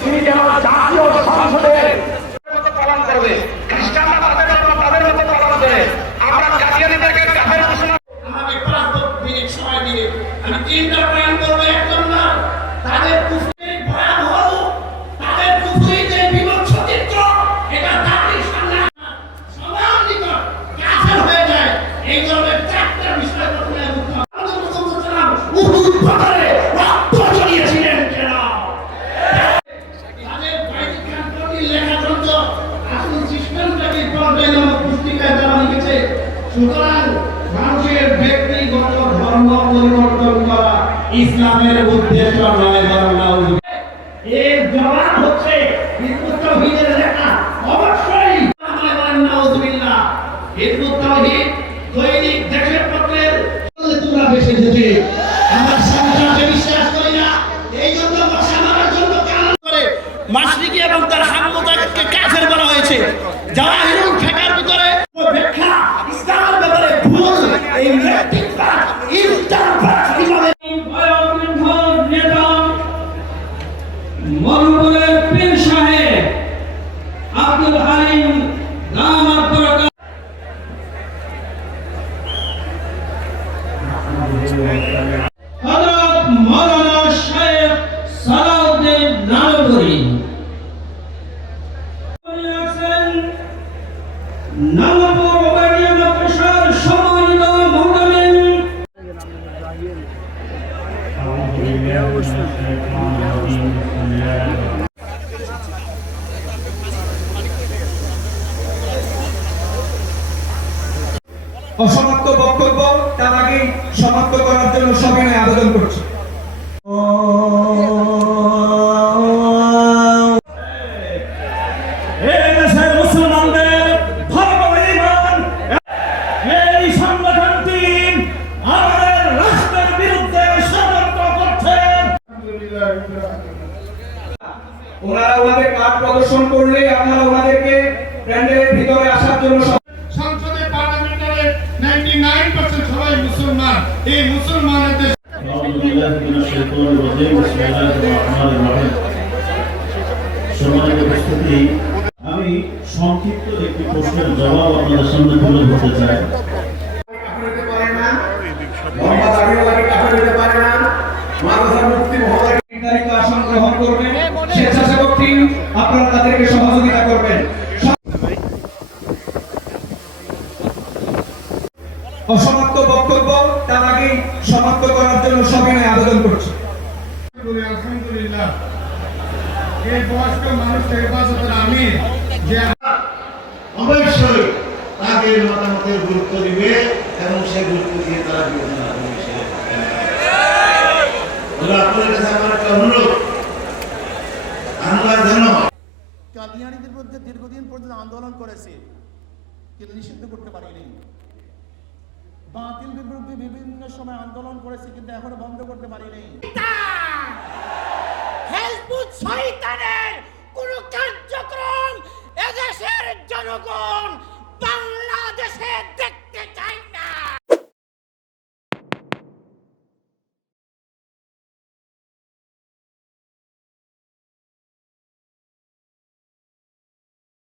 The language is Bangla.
তিনি যেন জাতীয় সংসদের পালন করবে, খ্রিস্টানরা তাদের মতো পালন করে। আমরা কাদিয়ানীদেরকে কাফের ঘোষণা। আমাকে 5 মিনিট সময় দিলে আমি 3টা পয়েন্ট করবো। 1 নম্বর, তাদের কুফরি ভয়াবহ, তাদের কুফরি যে বিভৎস চিত্র, এটা জাতির সামনে সবার নিকট কাফের হয়ে যায়। এই ধরনের 4টা বিষয় প্রথমে রক্ত ঝরিয়েছিলেন কেন? তাদের লেখাযন্ত্র আসল সিস্টেমটাকে পড়বে নামক পুস্তিকায় দেওয়া লিখেছে। সুতরাং মানুষের ব্যক্তিগত ধর্ম পরিবর্তন করা ইসলামের উদ্দেশ্য নয়, বরং এর জবাব হচ্ছে হিজবুত তাওহীদের লেখা। অবশ্যই নাউজুবিল্লাহ, হিজবুত তাওহীদ দৈনিক দেশের পত্রের তোমরা বেশি যেতে আমরা সন্ত্রাসে বিশ্বাস করি না। এই জন্য বসা মারার জন্য কালাম করে মাশরিকি এবং তার হামমুতাকে কাফের বলা হয়েছে। জাওয়াহিরুল ফিকার ভিতরে ব্যাখ্যা ইসলামের ব্যাপারে ভুল। এই নেতৃত্ববাদ ইসলামবাদ কিভাবে নেতা মরহুমের পীর সাহেব আব্দুল হালিম দামাত বরকাত হযরত মাওলানা শেখ সালাউদ্দিন নানুপুরি নামপুর ওবাইদিয়া মাদ্রাসার সম্মানিত মুহতামিম অসমাপ্ত বক্তব্য তার আগেই সমাপ্ত করার জন্য সবিনয় আবেদন করছি। মুসলমানদের ধর্ম ঈমান এই সংগঠনটি আমাদের রাষ্ট্রের বিরুদ্ধে ষড়যন্ত্র করছেন। ওনারা ওনাদের কার্ড প্রদর্শন করলে আপনারা ওনাদেরকে প্যান্ডেলের ভিতরে আসার জন্য সংসদে পার্লামেন্টারে 99% সবাই মুসলমান। এই মুসলমানদের সম্মানিত উপস্থিতি, আমি সংক্ষিপ্ত একটি প্রশ্নের জবাব আপনাদের সামনে তুলে ধরতে চাই। আসন গ্রহণ করবেন, স্বেচ্ছাসেবক টিম আপনারা তাদেরকে সহযোগিতা করবেন। অসমাপ্ত বক্তব্য তার আগেই সমাপ্ত করার জন্য সবিনয় আবেদন করছি। আলহামদুলিল্লাহ, এই বয়স্ক মানুষের হেফাজতের আমির যে অবশ্যই তাদের মতামতের গুরুত্ব দিবে এবং সেই গুরুত্ব দিয়ে তারা বিবেচনা করবে। আপনাদের কাছে আমার একটা অনুরোধ, আমরা যেন কাদিয়ানীদের বিরুদ্ধে দীর্ঘদিন পর্যন্ত আন্দোলন করেছে, কিন্তু নিষিদ্ধ করতে পারিনি। বাতিলের বিরুদ্ধে বিভিন্ন সময় আন্দোলন করেছে, কিন্তু এখনো বন্ধ করতে পারিনি। হিজবুত শয়তানের কোন কার্যক্রম এদেশের জনগণ